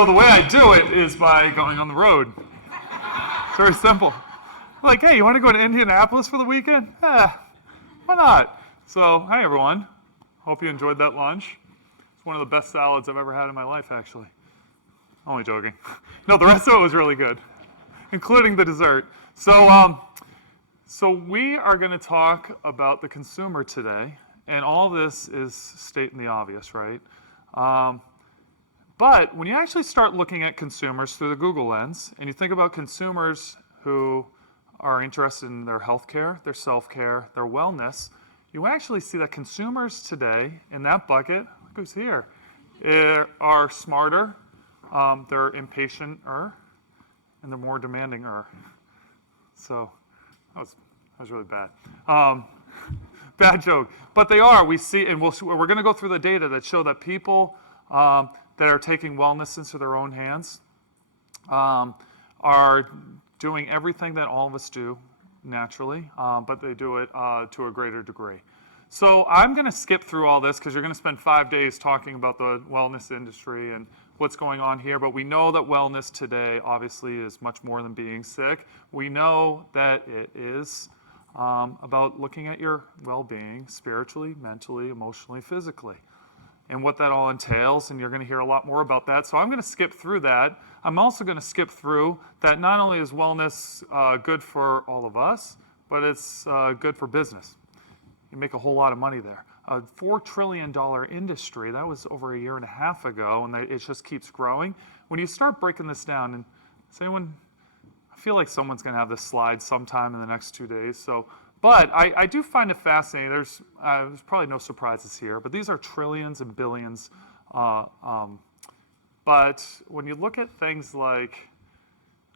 So the way I do it is by going on the road. It's very simple. Like, hey, you want to go to Indianapolis for the weekend? Why not? So, hey, everyone. Hope you enjoyed that lunch. It's one of the best salads I've ever had in my life, actually. Only joking. No, the rest of it was really good, including the dessert. So we are going to talk about the consumer today, and all this is stating the obvious, right? But when you actually start looking at consumers through the Google lens, and you think about consumers who are interested in their healthcare, their self-care, their wellness, you actually see that consumers today in that bucket, look who's here, are smarter, they're impatient-er, and they're more demanding-er. So that was really bad. Bad joke. But they are. We see, and we're going to go through the data that show that people that are taking wellness into their own hands are doing everything that all of us do naturally, but they do it to a greater degree. So I'm going to skip through all this because you're going to spend 5 days talking about the wellness industry and what's going on here. But we know that wellness today obviously is much more than being sick. We know that it is about looking at your well-being spiritually, mentally, emotionally, physically, and what that all entails, and you're going to hear a lot more about that. So I'm going to skip through that. I'm also going to skip through that not only is wellness good for all of us, but it's good for business. You make a whole lot of money there. A $4 trillion industry, that was over a year and a half ago, and it just keeps growing. When you start breaking this down, and does anyone, I feel like someone's going to have this slide sometime in the next 2 days, so. But I do find it fascinating. There's probably no surprises here, but these are trillions and billions. But when you look at things like,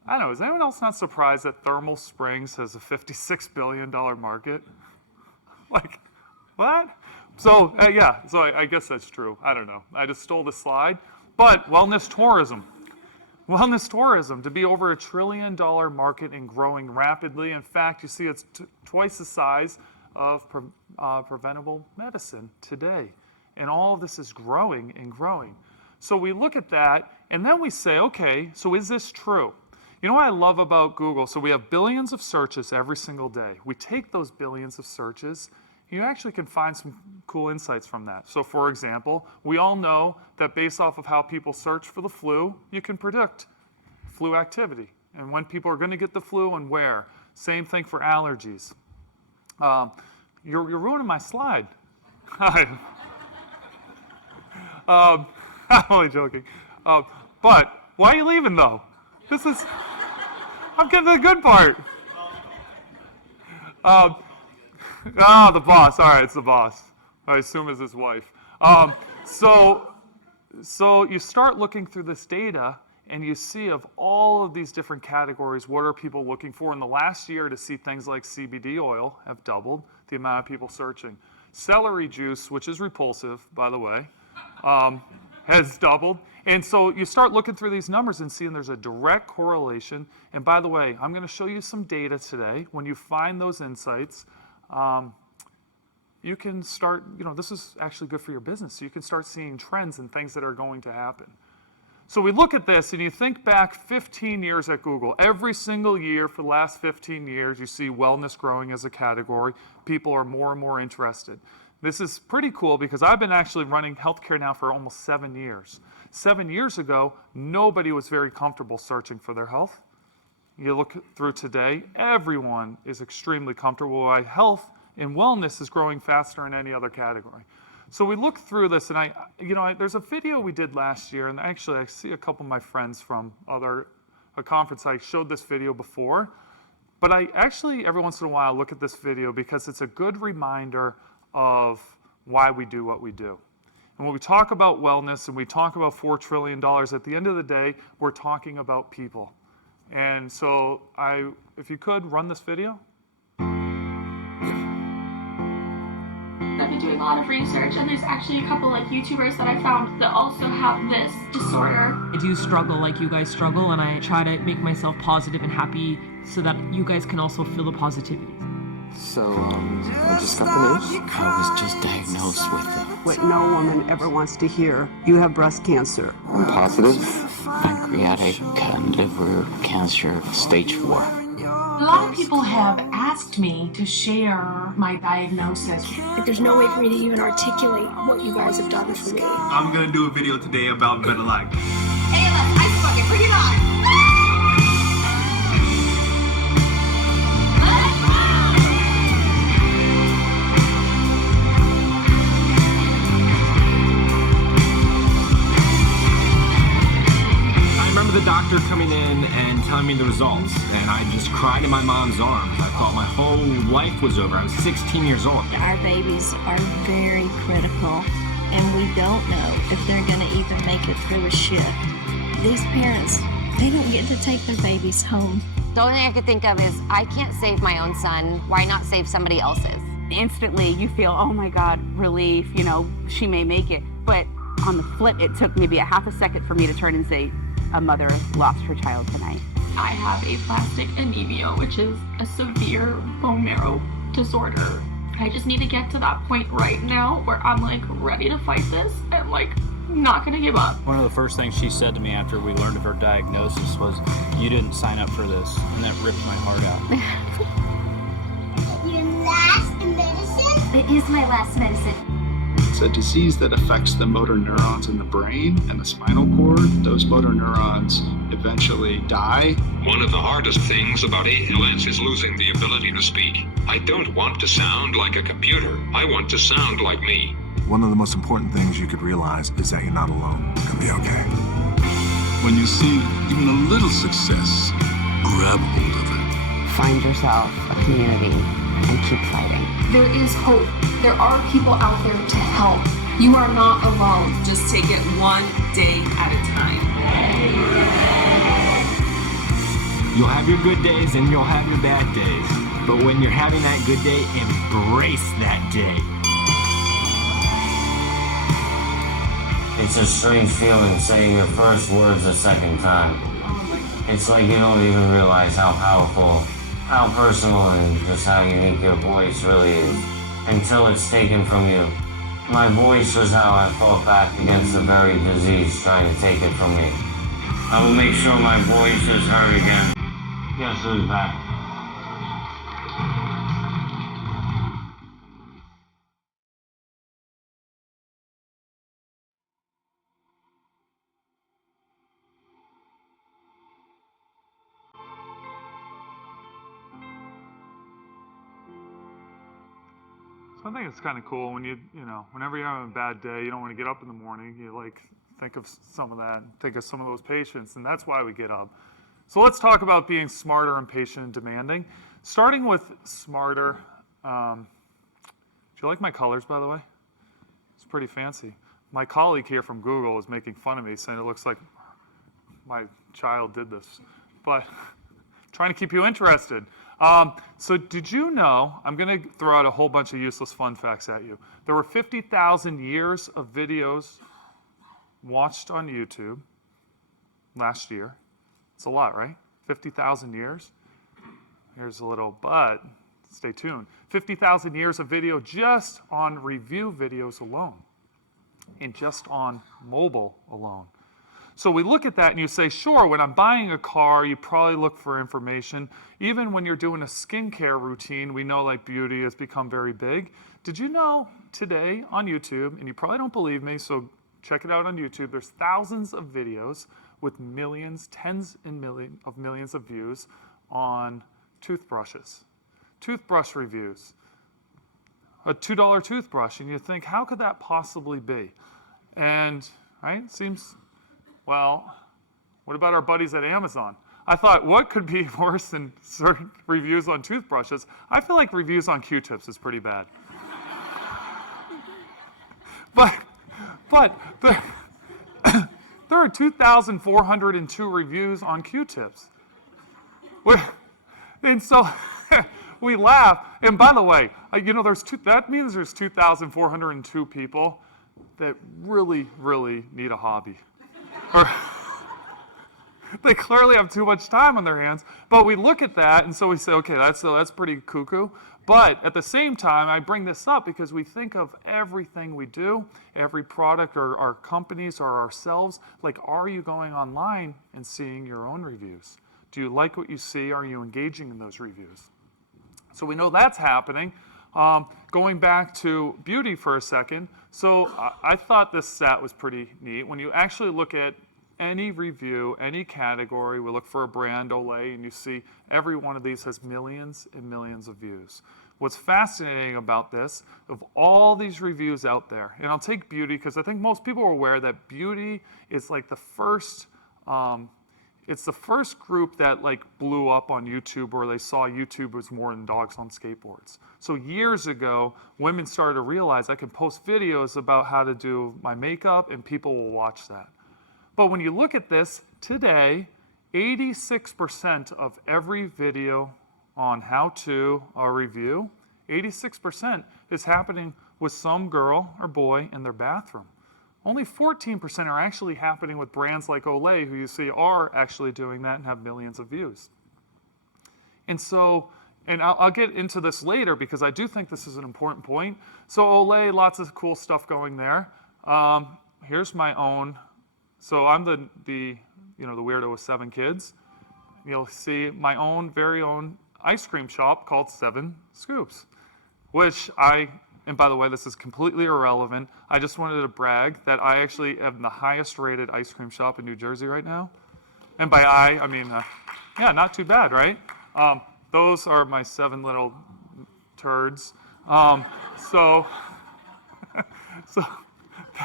I don't know, is anyone else not surprised that Thermal Springs has a $56 billion market? Like, what? So, yeah, so I guess that's true. I don't know. I just stole the slide. But wellness tourism. Wellness tourism, to be over $1 trillion market and growing rapidly. In fact, you see it's twice the size of preventable medicine today. And all of this is growing and growing. So we look at that, and then we say, okay, so is this true? You know what I love about Google? So we have billions of searches every single day. We take those billions of searches, you actually can find some cool insights from that. So for example, we all know that based off of how people search for the flu, you can predict flu activity and when people are going to get the flu and where. Same thing for allergies. You're ruining my slide. I'm only joking. But why are you leaving though? I'm getting to the good part. The boss. All right, it's the boss. I assume it's his wife. So you start looking through this data, and you see of all of these different categories, what are people looking for? In the last year, to see things like CBD oil have doubled the amount of people searching. Celery juice, which is repulsive, by the way, has doubled. And so you start looking through these numbers and seeing there's a direct correlation. And by the way, I'm going to show you some data today. When you find those insights, you can start, this is actually good for your business. So you can start seeing trends and things that are going to happen. So we look at this and you think back 15 years at Google. Every single year for the last 15 years, you see wellness growing as a category. People are more and more interested. This is pretty cool because I've been actually running healthcare now for almost 7 years. 7 years ago, nobody was very comfortable searching for their health. You look through today, everyone is extremely comfortable. Why health and wellness is growing faster than any other category. So we look through this, and there's a video we did last year, and actually I see a couple of my friends from a conference. I showed this video before, but I actually every once in a while look at this video because it's a good reminder of why we do what we do. And when we talk about wellness and we talk about $4 trillion, at the end of the day, we're talking about people. And so if you could, run this video. I've been doing a lot of research, and there's actually a couple YouTubers that I found that also have this disorder. I do struggle like you guys struggle, and I try to make myself positive and happy so that you guys can also feel the positivity. So, I just got the news. I was just diagnosed with What no woman ever wants to hear. You have breast cancer. I'm positive. pancreatic and liver cancer, stage 4. A lot of people have asked me to share my diagnosis. Like, there's no way for me to even articulate what you guys have done for me. I'm gonna do a video today about vitiligo. ALS, ice bucket, bring it on! The doctor coming in and telling me the results, and I just cried in my mom's arms. I thought my whole life was over. I was 16 years old. Our babies are very critical, and we don't know if they're going to even make it through a shift. These parents, they don't get to take their babies home. The only thing I could think of is, I can't save my own son. Why not save somebody else's? Instantly, you feel, oh my God, relief, you know, she may make it. But on the flip, it took maybe a half a second for me to turn and say, a mother lost her child tonight. I have aplastic anemia, which is a severe bone marrow disorder. I just need to get to that point right now where I'm like ready to fight this and like not gonna give up. One of the first things she said to me after we learned of her diagnosis was, "You didn't sign up for this," and that ripped my heart out. Your last medicine? It is my last medicine. It's a disease that affects the motor neurons in the brain and the spinal cord. Those motor neurons eventually die. One of the hardest things about ALS is losing the ability to speak. I don't want to sound like a computer. I want to sound like me. One of the most important things you could realize is that you're not alone. It's gonna be okay. When you see even a little success, grab hold of it. Find yourself a community and keep fighting. There is hope. There are people out there to help. You are not alone. Just take it one day at a time. You'll have your good days and you'll have your bad days. But when you're having that good day, embrace that day. It's a strange feeling saying your first words a second time. It's like you don't even realize how powerful, how personal, and just how unique your voice really is until it's taken from you. My voice was how I fought back against the very disease trying to take it from me. I will make sure my voice is heard again. Guess who's back? I think it's kind of cool when you know, whenever you're having a bad day, you don't want to get up in the morning. You like think of some of that, think of some of those patients, and that's why we get up. So let's talk about being smarter, impatient, and demanding. Starting with smarter. Do you like my colors, by the way? It's pretty fancy. My colleague here from Google was making fun of me, saying it looks like my child did this, but trying to keep you interested. So did you know, I'm going to throw out a whole bunch of useless fun facts at you. There were 50,000 years of videos watched on YouTube last year. It's a lot, right? 50,000 years. Here's a little but, stay tuned. 50,000 years of video just on review videos alone, and just on mobile alone. So we look at that and you say, sure, when I'm buying a car, you probably look for information. Even when you're doing a skincare routine, we know like beauty has become very big. Did you know today on YouTube, and you probably don't believe me, so check it out on YouTube, there's thousands of videos with millions, tens of millions of views on toothbrushes. Toothbrush reviews. A $2 toothbrush, and you think, how could that possibly be? And, right, seems... Well, what about our buddies at Amazon? I thought, what could be worse than certain reviews on toothbrushes? I feel like reviews on Q-tips is pretty bad. but there are 2,402 reviews on Q-tips. And so we laugh. And by the way, you know, that means there's 2,402 people that really, really need a hobby. They clearly have too much time on their hands. But we look at that, and so we say, okay, that's pretty cuckoo. But at the same time, I bring this up because we think of everything we do, every product or our companies or ourselves, like, are you going online and seeing your own reviews? Do you like what you see? Are you engaging in those reviews? So we know that's happening. Going back to beauty for a second, so I thought this stat was pretty neat. When you actually look at any review, any category, we look for a brand, Olay, and you see every one of these has millions and millions of views. What's fascinating about this, of all these reviews out there, and I'll take beauty because I think most people are aware that beauty is like the first, it's the first group that like blew up on YouTube, where they saw YouTube was more than dogs on skateboards. So years ago, women started to realize I can post videos about how to do my makeup and people will watch that. But when you look at this, today, 86% of every video on how to or review, 86% is happening with some girl or boy in their bathroom. Only 14% are actually happening with brands like Olay, who you see are actually doing that and have millions of views. And so, and I'll get into this later because I do think this is an important point. So Olay, lots of cool stuff going there. Here's my own. So I'm the weirdo with 7 kids. You'll see my own very own ice cream shop called 7 Scoops, which and by the way, this is completely irrelevant. I just wanted to brag that I actually am the highest rated ice cream shop in New Jersey right now. And by I mean, yeah, not too bad, right? Those are my 7 little turds. So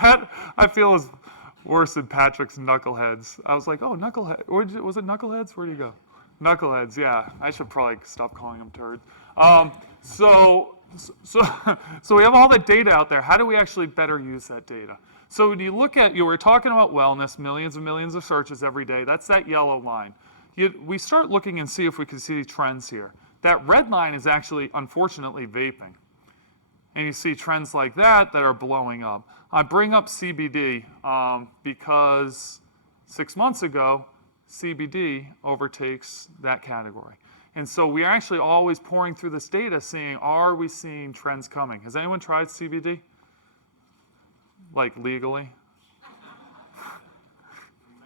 that I feel is worse than Patrick's Knuckleheads. I was like, oh, Knucklehead. Was it Knuckleheads? Where'd you go? Knuckleheads, yeah. I should probably stop calling them turds. So we have all the data out there. How do we actually better use that data? So when you look at, we're talking about wellness, millions and millions of searches every day. That's that yellow line. We start looking and see if we can see trends here. That red line is actually, unfortunately, vaping. And you see trends like that are blowing up. I bring up CBD because 6 months ago, CBD overtakes that category. And so we're actually always pouring through this data, seeing, are we seeing trends coming? Has anyone tried CBD? Like legally?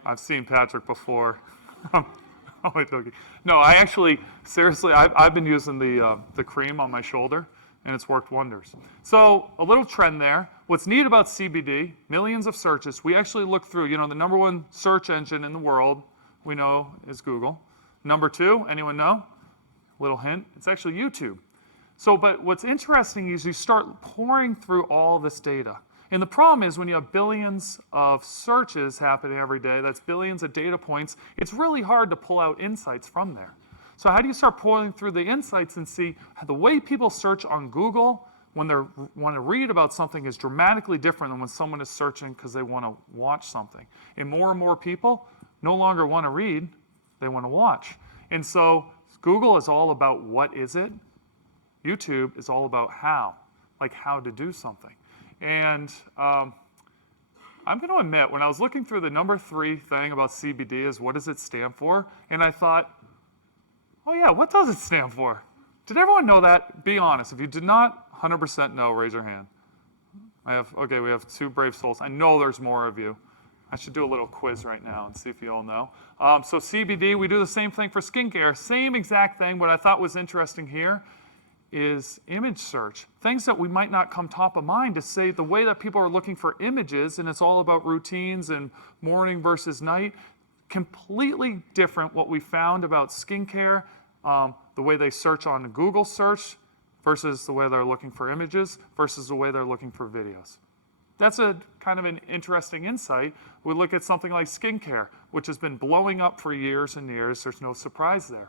I've seen Patrick before. Only joking. No, I actually, seriously, I've been using the cream on my shoulder, and it's worked wonders. So a little trend there. What's neat about CBD, millions of searches, we actually look through, the number 1 search engine in the world we know is Google. Number 2, anyone know? Little hint, it's actually YouTube. So, but what's interesting is you start pouring through all this data. And the problem is when you have billions of searches happening every day, that's billions of data points, it's really hard to pull out insights from there. So how do you start pulling through the insights and see how the way people search on Google when they want to read about something is dramatically different than when someone is searching because they want to watch something. And more people no longer want to read, they want to watch. And so Google is all about what is it. YouTube is all about how, like how to do something. And I'm going to admit, when I was looking through the number 3 thing about CBD is what does it stand for? And I thought, oh yeah, what does it stand for? Did everyone know that? Be honest. If you did not 100% know, raise your hand. Okay, we have 2 brave souls. I know there's more of you. I should do a little quiz right now and see if you all know. So CBD, we do the same thing for skincare. Same exact thing. What I thought was interesting here is image search. Things that we might not come top of mind to say the way that people are looking for images, and it's all about routines and morning versus night, completely different what we found about skincare, the way they search on Google search versus the way they're looking for images versus the way they're looking for videos. That's a kind of an interesting insight. We look at something like skincare, which has been blowing up for years and years. There's no surprise there.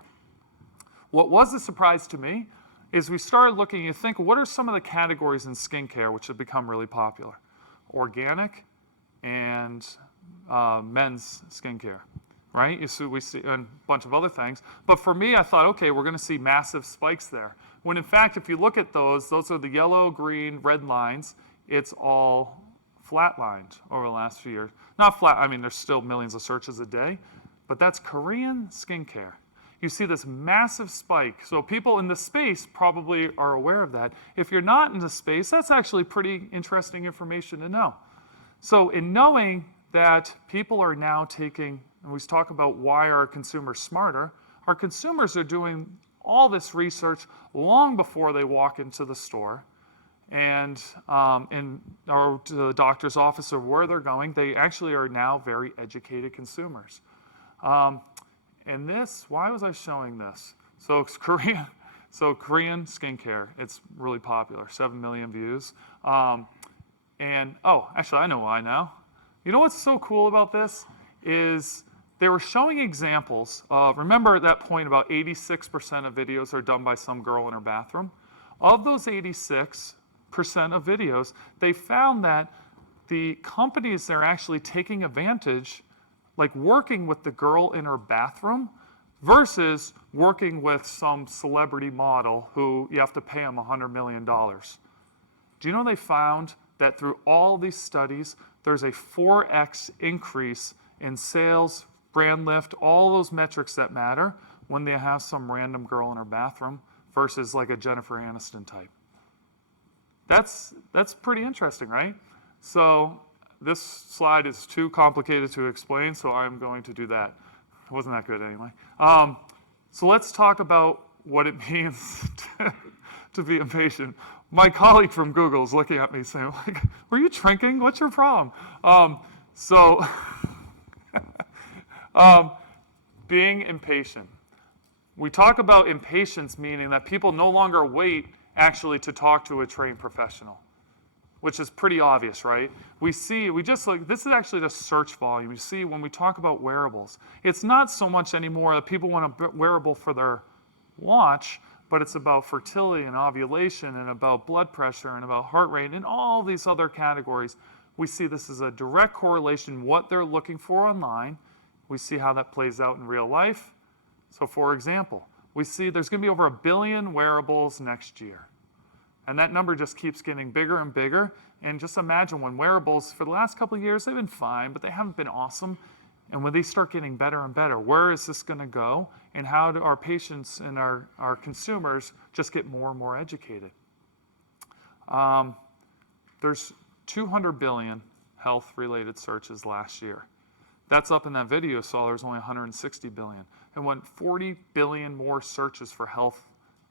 What was a surprise to me is we started looking and think, what are some of the categories in skincare which have become really popular? Organic and men's skincare, right? We see a bunch of other things. But for me, I thought, okay, we're going to see massive spikes there. When in fact, if you look at those are the yellow, green, red lines. It's all flatlined over the last few years. Not flat, I mean, there's still millions of searches a day, but that's Korean skincare. You see this massive spike. So people in the space probably are aware of that. If you're not in the space, that's actually pretty interesting information to know. So in knowing that people are now taking, and we talk about why are consumers smarter, our consumers are doing all this research long before they walk into the store and or to the doctor's office or where they're going. They actually are now very educated consumers. And this, why was I showing this? So it's Korean skincare. It's really popular, 7 million views. Actually, I know why now. You know what's so cool about this is they were showing examples of, remember at that point about 86% of videos are done by some girl in her bathroom? Of those 86% of videos, they found that the companies that are actually taking advantage, like working with the girl in her bathroom versus working with some celebrity model who you have to pay them $100 million. Do you know they found that through all these studies, there's a 4x increase in sales, brand lift, all those metrics that matter when they have some random girl in her bathroom versus like a Jennifer Aniston type. That's pretty interesting, right? So this slide is too complicated to explain, so I'm going to do that. It wasn't that good anyway. So let's talk about what it means to be impatient. My colleague from Google is looking at me saying, like, were you drinking? What's your problem? Being impatient. We talk about impatience meaning that people no longer wait actually to talk to a trained professional, which is pretty obvious, right? This is actually the search volume. You see, when we talk about wearables, it's not so much anymore that people want a wearable for their watch, but it's about fertility and ovulation and about blood pressure and about heart rate and all these other categories. We see this as a direct correlation, what they're looking for online. We see how that plays out in real life. So for example, we see there's going to be over 1 billion wearables next year. And that number just keeps getting bigger and bigger. And just imagine when wearables, for the last couple of years, they've been fine, but they haven't been awesome. And when they start getting better and better, where is this going to go? And how do our patients and our consumers just get more and more educated? There's 200 billion health-related searches last year. That's up in that video, so there's only 160 billion. And went 40 billion more searches for health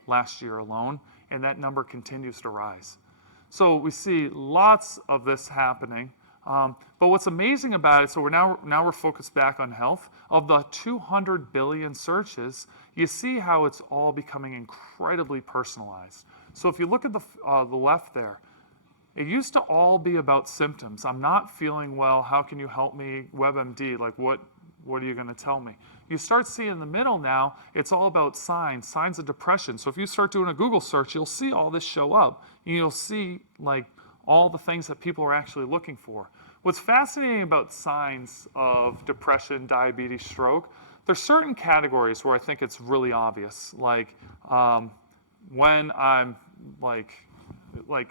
last year alone, and that number continues to rise. So we see lots of this happening. But what's amazing about it, so we're focused back on health. Of the 200 billion searches, you see how it's all becoming incredibly personalized. So if you look at the left there, it used to all be about symptoms. I'm not feeling well. How can you help me? WebMD, like what are you going to tell me? You start seeing in the middle now, it's all about signs of depression. So if you start doing a Google search, you'll see all this show up. And you'll see like all the things that people are actually looking for. What's fascinating about signs of depression, diabetes, stroke, there's certain categories where I think it's really obvious. Like when I'm like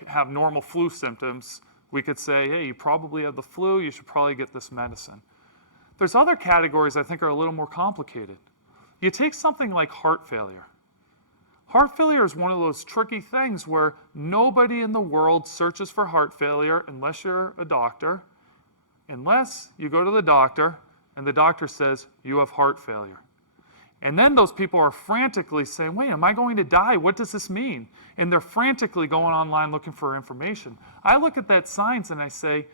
have normal flu symptoms, we could say, hey, you probably have the flu, you should probably get this medicine. There's other categories I think are a little more complicated. You take something like heart failure. Heart failure is one of those tricky things where nobody in the world searches for heart failure unless you're a doctor, unless you go to the doctor and the doctor says you have heart failure. And then those people are frantically saying, wait, am I going to die? What does this mean? And they're frantically going online looking for information. I look at that science and I say,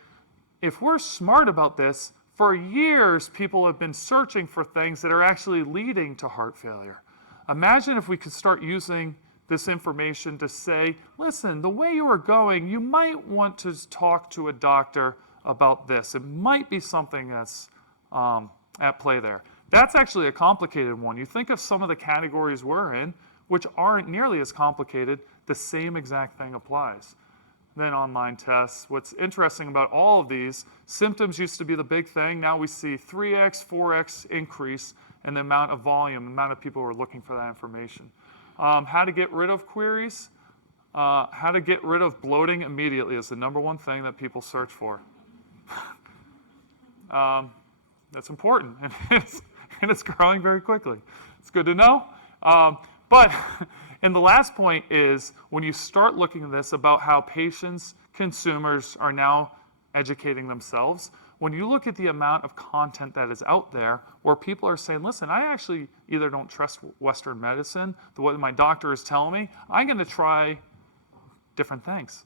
if we're smart about this, for years people have been searching for things that are actually leading to heart failure. Imagine if we could start using this information to say, listen, the way you are going, you might want to talk to a doctor about this. It might be something that's at play there. That's actually a complicated one. You think of some of the categories we're in, which aren't nearly as complicated, the same exact thing applies. Then online tests. What's interesting about all of these, symptoms used to be the big thing. Now we see 3x, 4x increase in the amount of volume, the amount of people who are looking for that information. How to get rid of queries. How to get rid of bloating immediately is the #1 thing that people search for. That's important. and it's growing very quickly. It's good to know. But and the last point is when you start looking at this about how patients, consumers are now educating themselves, when you look at the amount of content that is out there where people are saying, listen, I actually either don't trust Western medicine, what my doctor is telling me, I'm going to try different things.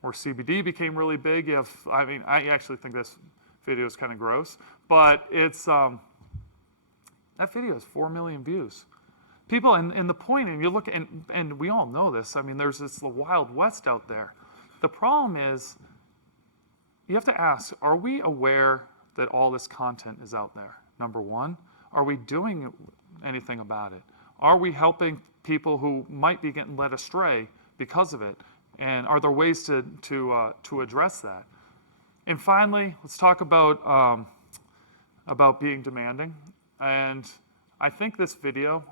Where CBD became really big, I actually think this video is kind of gross, but it's, that video has 4 million views. People, and the point, and you look, and we all know this, I mean, there's this the Wild West out there. The problem is, you have to ask, are we aware that all this content is out there? Number one, are we doing anything about it? Are we helping people who might be getting led astray because of it? And are there ways to address that? And finally, let's talk about being demanding. And I think this video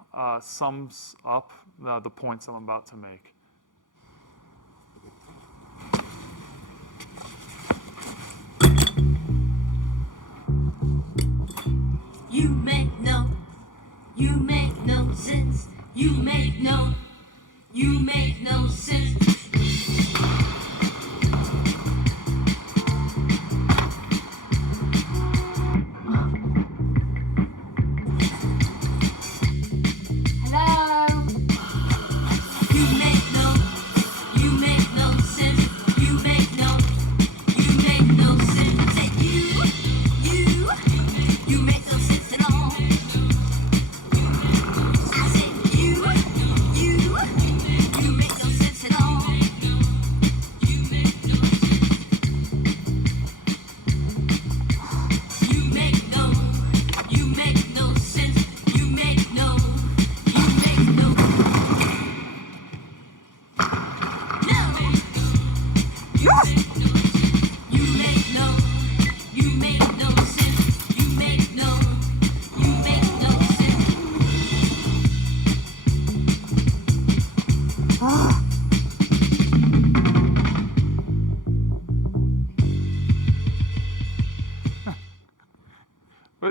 sums up the points I'm about to make. You make no sense. You make no sense.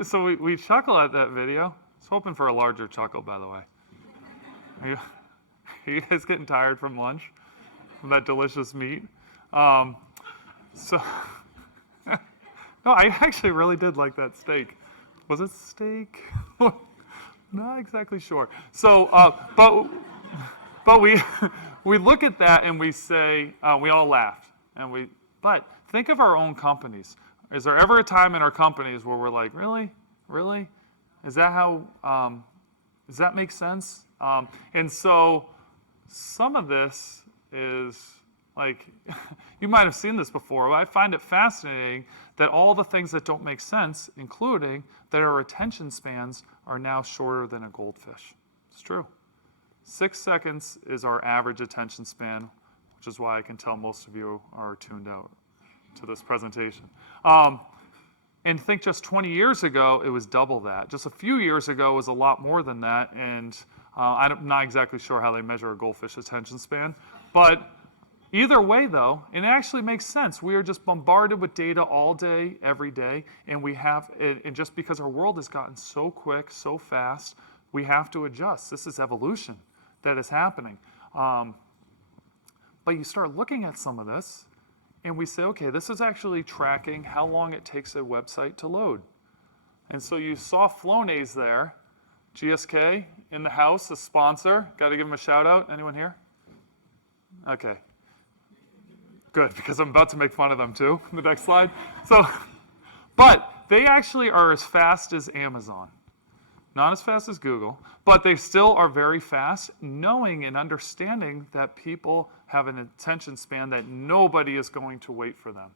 So we chuckle at that video. I was hoping for a larger chuckle, by the way. Are you guys getting tired from lunch? From that delicious meat? No, I actually really did like that steak. Was it steak? Not exactly sure. So, but we look at that and we say, we all laughed. But think of our own companies. Is there ever a time in our companies where we're like, really? Really? Is that how, does that make sense? And so some of this is like, you might have seen this before, but I find it fascinating that all the things that don't make sense, including that our attention spans are now shorter than a goldfish. It's true. 6 seconds is our average attention span, which is why I can tell most of you are tuned out to this presentation. And think just 20 years ago, it was double that. Just a few years ago, it was a lot more than that. And I'm not exactly sure how they measure a goldfish attention span. But either way, though, it actually makes sense. We are just bombarded with data all day, every day. And and just because our world has gotten so quick, so fast, we have to adjust. This is evolution that is happening. But you start looking at some of this, and we say, okay, this is actually tracking how long it takes a website to load. And so you saw Flonase there, GSK in the house, a sponsor. Got to give them a shout out. Anyone here? Okay. Good, because I'm about to make fun of them too. The next slide. But they actually are as fast as Amazon. Not as fast as Google, but they still are very fast, knowing and understanding that people have an attention span that nobody is going to wait for them.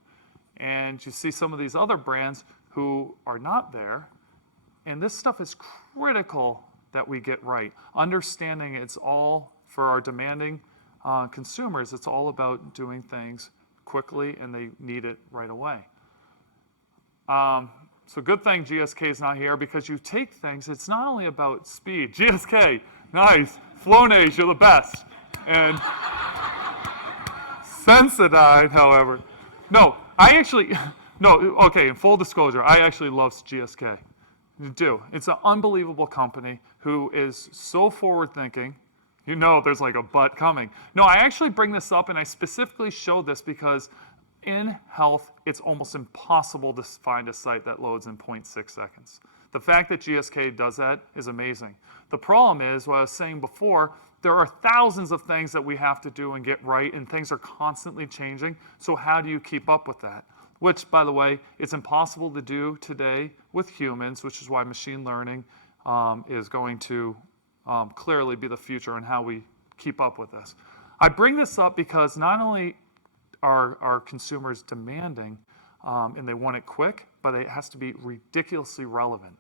And you see some of these other brands who are not there, and this stuff is critical that we get right. Understanding it's all, for our demanding consumers, it's all about doing things quickly, and they need it right away. So good thing GSK is not here, because you take things, it's not only about speed. GSK, nice. Flonase, you're the best. And Sensodyne, however. No, okay, in full disclosure, I actually love GSK. You do. It's an unbelievable company who is so forward thinking. You know there's like a but coming. No, I actually bring this up and I specifically show this because in health, it's almost impossible to find a site that loads in 0.6 seconds. The fact that GSK does that is amazing. The problem is, what I was saying before, there are thousands of things that we have to do and get right, and things are constantly changing. So how do you keep up with that? Which, by the way, it's impossible to do today with humans, which is why machine learning is going to clearly be the future in how we keep up with this. I bring this up because not only are consumers demanding and they want it quick, but it has to be ridiculously relevant.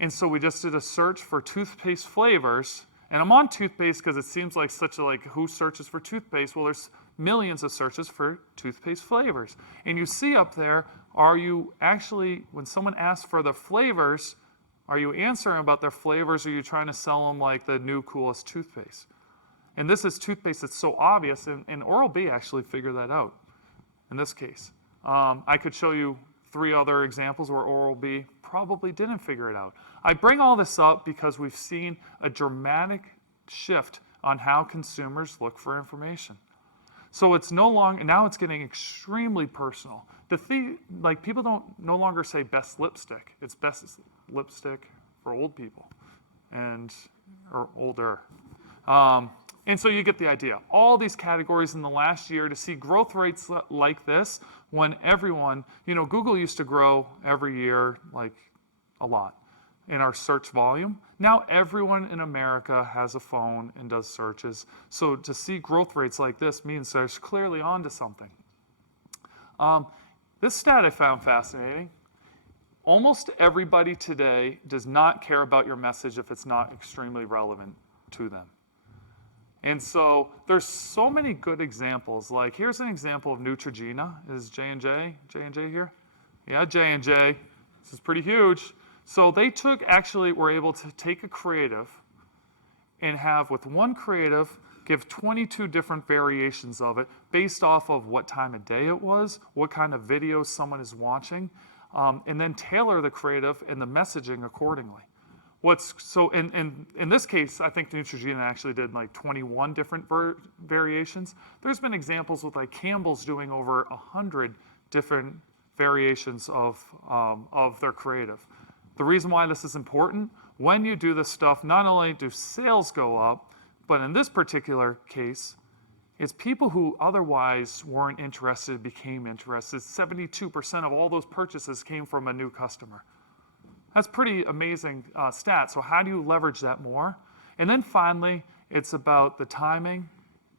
And so we just did a search for toothpaste flavors, and I'm on toothpaste because it seems like such a who searches for toothpaste? Well, there's millions of searches for toothpaste flavors. And you see up there, are you actually, when someone asks for the flavors, are you answering about their flavors, or are you trying to sell them like the new coolest toothpaste? And this is toothpaste that's so obvious, and Oral-B actually figured that out in this case. I could show you 3 other examples where Oral-B probably didn't figure it out. I bring all this up because we've seen a dramatic shift on how consumers look for information. So it's no longer, now it's getting extremely personal. People don't no longer say best lipstick. It's best lipstick for old people or older. And so you get the idea. All these categories in the last year, to see growth rates like this when everyone, Google used to grow every year like a lot in our search volume. Now everyone in America has a phone and does searches. So to see growth rates like this means there's clearly onto something. This stat I found fascinating. Almost everybody today does not care about your message if it's not extremely relevant to them. And so there's so many good examples. Like here's an example of Neutrogena. Is J&J here? Yeah, J&J. This is pretty huge. So they were able to take a creative and have, with one creative, give 22 different variations of it based off of what time of day it was, what kind of videos someone is watching, and then tailor the creative and the messaging accordingly. In this case, I think Neutrogena actually did like 21 different variations. There's been examples with like Campbell's doing over 100 different variations of their creative. The reason why this is important, when you do this stuff, not only do sales go up, but in this particular case, it's people who otherwise weren't interested became interested. 72% of all those purchases came from a new customer. That's pretty amazing stat. So how do you leverage that more? And then finally, it's about the timing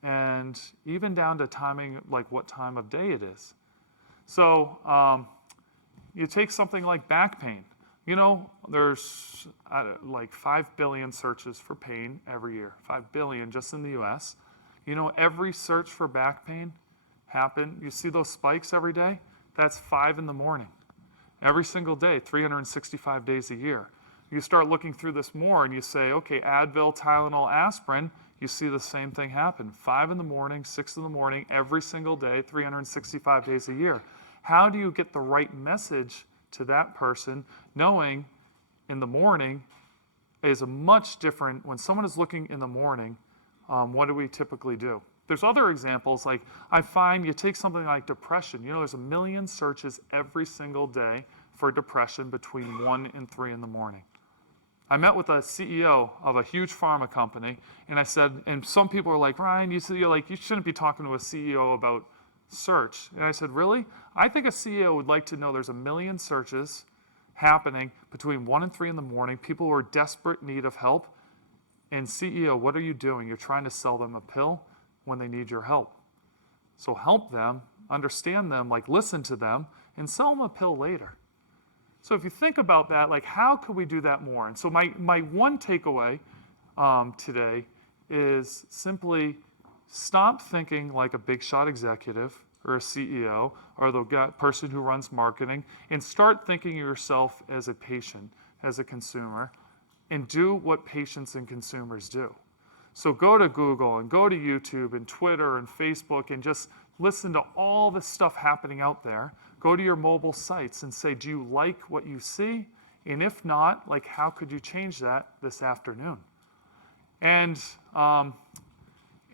and even down to timing, like what time of day it is. So you take something like back pain. There's like 5 billion searches for pain every year. 5 billion just in the US. Every search for back pain you see those spikes every day? That's 5 in the morning. Every single day, 365 days a year. You start looking through this more and you say, okay, Advil, Tylenol, aspirin, you see the same thing happen. 5 in the morning, 6 in the morning, every single day, 365 days a year. How do you get the right message to that person, knowing in the morning is a much different, when someone is looking in the morning, what do we typically do? There's other examples, like I find you take something like depression. There's 1 million searches every single day for depression between 1 and 3 in the morning. I met with a CEO of a huge pharma company, and I said, and some people are like, Ryan, you shouldn't be talking to a CEO about search. And I said, really? I think a CEO would like to know there's 1 million searches happening between 1 and 3 in the morning, people who are desperate need of help. And CEO, what are you doing? You're trying to sell them a pill when they need your help. So help them, understand them, listen to them, and sell them a pill later. So if you think about that, how could we do that more? And so my one takeaway today is simply stop thinking like a big shot executive or a CEO or the person who runs marketing, and start thinking of yourself as a patient, as a consumer, and do what patients and consumers do. So go to Google and go to YouTube and Twitter and Facebook and just listen to all the stuff happening out there. Go to your mobile sites and say, do you like what you see? And if not, like, how could you change that this afternoon? And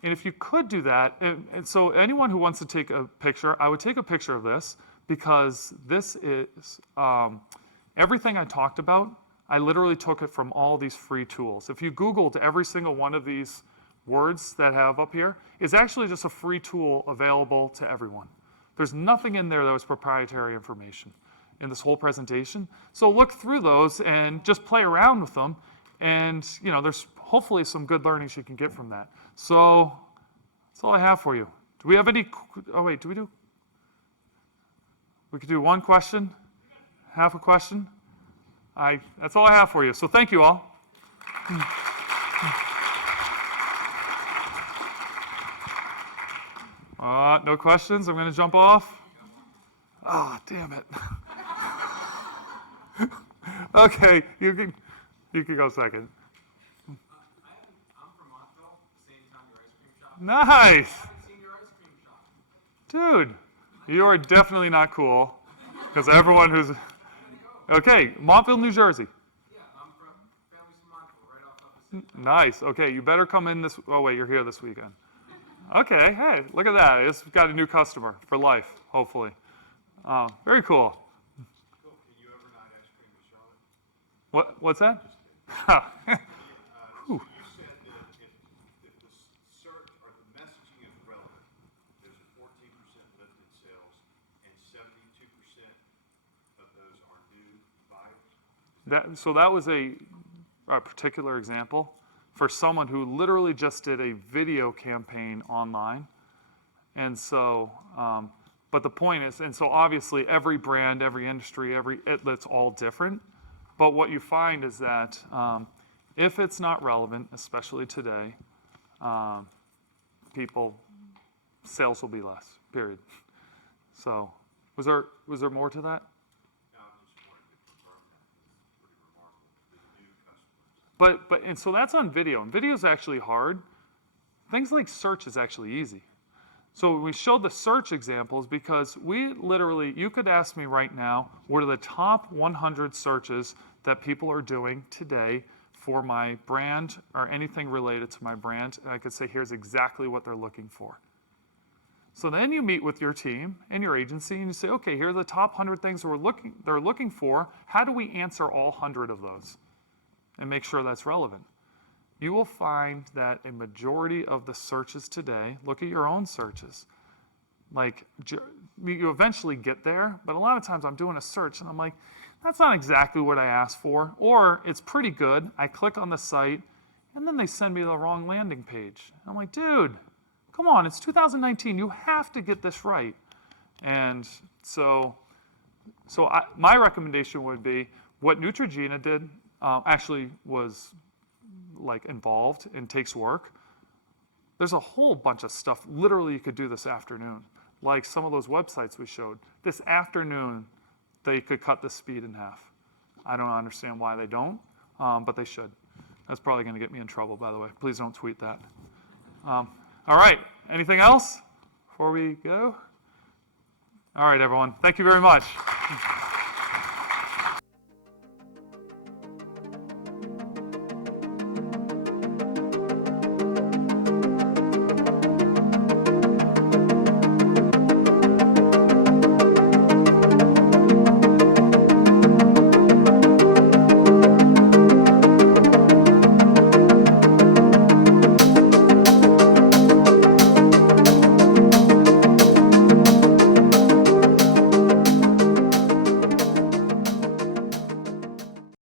if you could do that, and so anyone who wants to take a picture, I would take a picture of this, because this is everything I talked about. I literally took it from all these free tools. If you Googled every single one of these words that I have up here, it's actually just a free tool available to everyone. There's nothing in there that was proprietary information in this whole presentation. So look through those and just play around with them, and there's hopefully some good learnings you can get from that. So that's all I have for you. Do we have any? Oh wait, do we do? We could do one question, half a question. That's all I have for you. So thank you all. No questions. I'm going to jump off. Damn it. Okay, you can go second. Nice. Dude, you are definitely not cool, because everyone who's... Okay, Montville, New Jersey. Yeah, I'm from Families of Montville, right off of the Nice. Okay, you better come in this... Oh, wait, you're here this weekend. Okay, hey, look at that. It's got a new customer for life, hopefully. Very cool. Cool. Can you ever not ice cream with Charlotte? What's that? You said that if the search or the messaging is relevant, there's a 14% lift in sales, and 72% of those are new buyers. So that was a particular example for someone who literally just did a video campaign online. And so, but the point is, and so obviously every brand, every industry, it's all different. But what you find is that if it's not relevant, especially today, sales will be less, period. So was there more to that? And so that's on video, and video is actually hard. Things like search is actually easy. So we showed the search examples because you could ask me right now, what are the top 100 searches that people are doing today for my brand or anything related to my brand? And I could say, here's exactly what they're looking for. So then you meet with your team and your agency and you say, okay, here are the top 100 things they're looking for. How do we answer all 100 of those and make sure that's relevant? You will find that a majority of the searches today, look at your own searches. Like, you eventually get there, but a lot of times I'm doing a search and I'm like, that's not exactly what I asked for, or it's pretty good. I click on the site and then they send me the wrong landing page. I'm like, dude, come on, it's 2019. You have to get this right. And so my recommendation would be what Neutrogena did actually was like involved and takes work. There's a whole bunch of stuff literally you could do this afternoon, like some of those websites we showed. This afternoon, they could cut the speed in half. I don't understand why they don't, but they should. That's probably going to get me in trouble, by the way. Please don't tweet that. All right, anything else before we go? All right, everyone. Thank you very much.